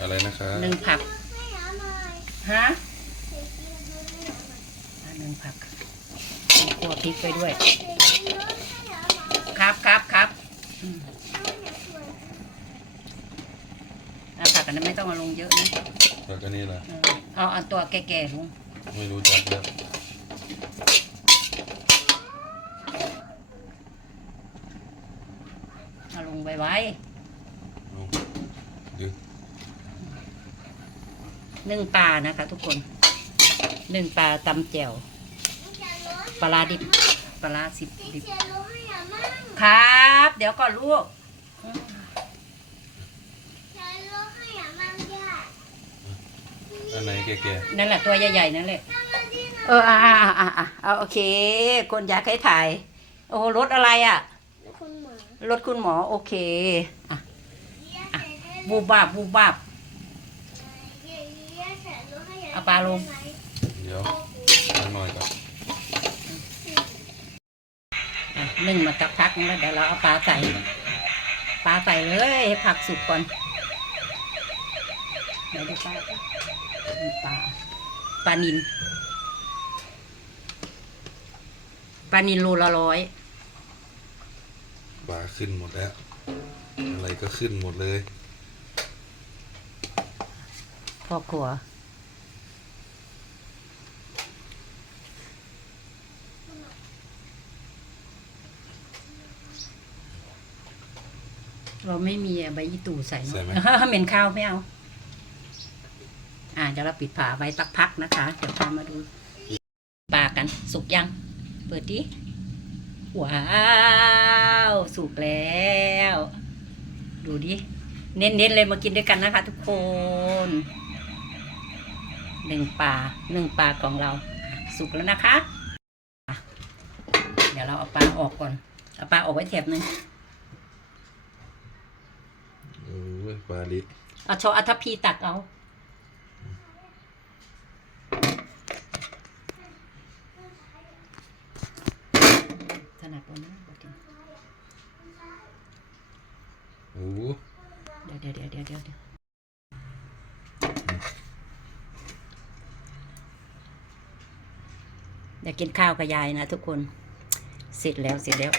อะไรนะคะหนึ่งผักให้หาหน่อยฮะเศษกินดูให้หาหน่อยอะหนึ่งผักคั่วพริกไปด้วยเศษกินดูให้หาหน่อยครับครับครับอืมเอาอย่าสวยอะผักกันนั้นไม่ต้องมาลงเยอะนะแล้วก็นี่ล่ะเออเอาเอาตัวแก่ๆลงไม่รู้จักแล้วเอาลงไว้ไว้ เอาเดี๋ยว นึ่งปลานะคะ ทุกคนนึ่งปลาตำแจ่วจะรู้ให้ปลาร้าดิบปลาร้าสิบพี่ดิบเชียร์รู้ให้หามั่งครับ เดี๋ยวก่อนลูกเชียร์รู้ให้หามั่งจ้ะอันไหนแก่นั่นแหละตัวใหญ่ๆนั่นแหละนั่งมาที่หน่อยเอออะอะอะอะอะเอาโอเค คนอยากให้ถ่าย โอ้โหรถอะไรอะคุณหมอรถคุณหมอ โอเค อะเยี่ยเสร็จได้บูบาบบูบาบเยี่ย เยี่ยเสร็จรู้ให้หาเอาปลาลงได้ไหมๆเดี๋ยวสักหน่อยก่อนอะนึ่งมาสักพักนึงแล้วเดี๋ยวเราเอาปลาใส่ ปลาใส่เลยให้ผักสุกก่อน เดี๋ยวดูปลามีปลาปลานินปลานินโลละร้อยปลาขึ้นหมดแล้ว อะไรก็ขึ้นหมดเลย พ่อครัว เราไม่มีใบยี่ตู่ใส่เนใส่ไหมอะเหม็นข้าวไม่เอา อ่าเดี๋ยวเราปิดฝาไว้สักพักนะคะ เดี๋ยวพามาดูปลากัน สุกยัง เปิดดิ ว้าวสุกแล้ว ดูดิ เน้นๆเลยมากินด้วยกันนะคะทุกคน หนึ่งปลาหนึ่งปลาของเราสุกแล้วนะคะอะเดี๋ยวเราเอาปลาออกก่อน เอาปลาออกไว้แถบหนึงโอ้ยปลาลิเอาโชว์อัทพีตักเอาถนัดตัวนี้บอกจริงโอ้เดี๋ยวเดี๋ยวเดี๋ยวเดี๋ยวเดี๋ยว เดี๋ยวกินข้าวกับยายนะทุกคน เสร็จแล้วเสร็จแล้ว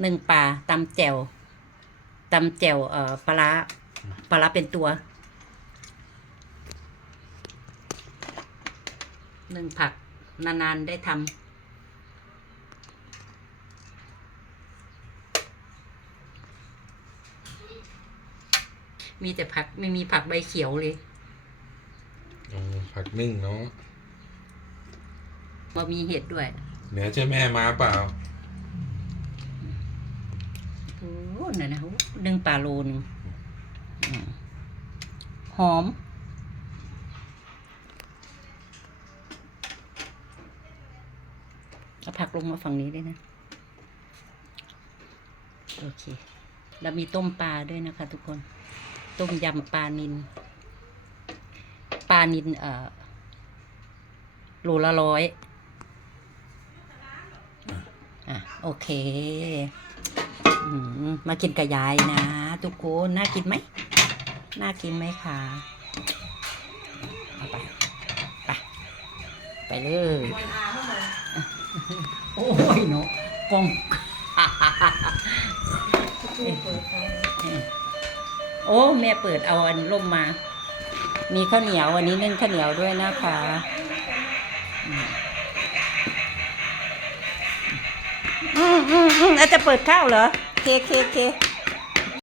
หนึ่งปลาตำแจ่วตำแจ่วเอ่อปลาปลาเป็นตัวหนึ่งผักนานๆได้ทำมีแต่ผักไม่มีผักใบเขียวเลยเอผักนึ่งเนาะ มามีเห็ดด้วยเดี๋ยวเจ้าแม่มาเปล่าโอ้นั่นนะหนึ่งปลาโลหนึงอืมหอม เอาผักลงมาฝั่งนี้ด้วยนะ โอเค แล้วมีต้มปลาด้วยนะคะทุกคน ต้มยำปลานินปลานินเอ่อโลละร้อย อะโอเคอืมมากินกับยายนะ ทุกคนน่ากินไหมน่ากินไหมคะเอาไปไปไปเลยโอ้ยเนาะกล้องโอ้แม่เปิดเอาอันล่มมา มีข้าวเหนียววันนี้นึ่งข้าวเหนียวด้วยนะคะ อาจจะเปิดข้าวเหรอเคเคเค